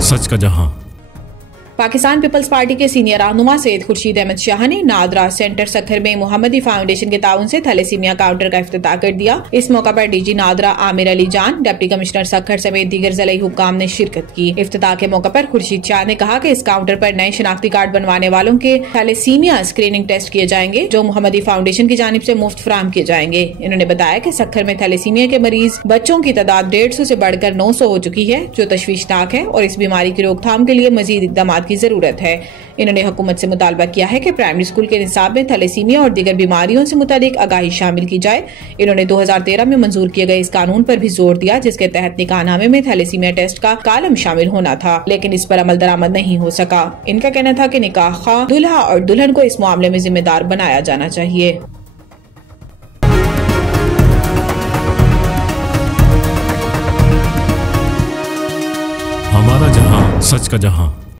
सच का जहां। Pakistan peoples party के सीनियर रहनुमा सैयद खुर्शीद अहमद शाह ने नादरा सेंटर सक्खर में मोहम्मदी फाउंडेशन के ताउन से थैलेसीमिया काउंटर का इफ्तिताह कर दिया। इस मौका पर डीजी नादरा आमिर अली जान, डिप्टी कमिश्नर सक्खर समेत दीगर ज़िलाई हुक्काम ने शिरकत की। इफ्तिताह के मौका पर खुर्शीद शाह ने कहा कि इस काउंटर पर नए शनाख्ती कार्ड बनवाने वालों के थैलेसीमिया स्क्रीनिंग टेस्ट किए जाएंगे, जो मोहम्मदी फाउंडेशन की जानिब से मुफ्त फराहम किए जाएंगे। इन्होंने बताया कि सक्खर में थैलेसीमिया के मरीज बच्चों की तादाद 150 से बढ़कर 900 हो चुकी है, जो तशवीशनाक है और इस बीमारी की रोकथाम के लिए मजीद इकदाम की जरूरत है। इन्होंने हुकूमत से मुतालबा किया है कि प्राइमरी स्कूल के निसाब में थैलेसीमिया और दीगर बीमारियों से मुतालिक आगाही शामिल की जाए। इन्होंने 2013 में मंजूर किए गए इस कानून पर भी जोर दिया, जिसके तहत निकाहनामे में थैलेसीमिया टेस्ट का कालम शामिल होना था, लेकिन इस पर अमल दरामद नहीं हो सका। इनका कहना था कि निकाह खां, दुल्हा और दुल्हन को इस मामले में जिम्मेदार बनाया जाना चाहिए। हमारा जहां, सच का जहां।